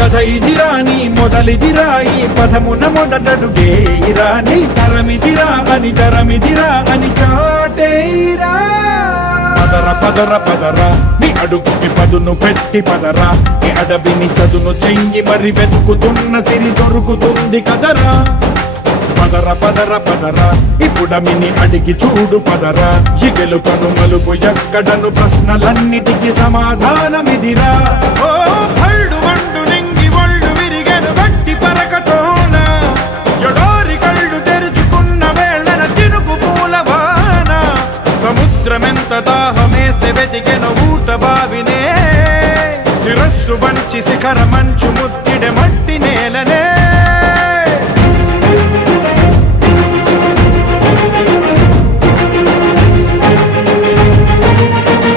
కథ ఇదిరా నీ మొదలిదిరా ఈ పదమున మొదటడుగేయిరా నీ తరమిదిరా అని చాటేయిరా పదర పదర పదరా నీ అడుగుకి పదును పెట్టి పదరా నీ అడవిని చదును చెయ్యి మరి వెతుకుతున్న సిరి దొరుకుతుంది కదరా పదర పదర పదరా ఇప్పుడమిని అడిగి చూడు పదరా ఇగెలుపను మలుపు ఎక్కడను ప్రశ్నలన్నిటికీ సమాధానమిదిరా ఓ భళ్ళు వండు నింగి ఒళ్ళు విరిగెను గట్టి పరకతోన ఎడారి కళ్ళు తెరుచుకున్న వేళన చినుకు పూలవాన సముద్రమెంత దాహమేస్తే వెతికెను ఊట బావినే శిరస్సు వంచి శిఖర మంచు ముత్తిడె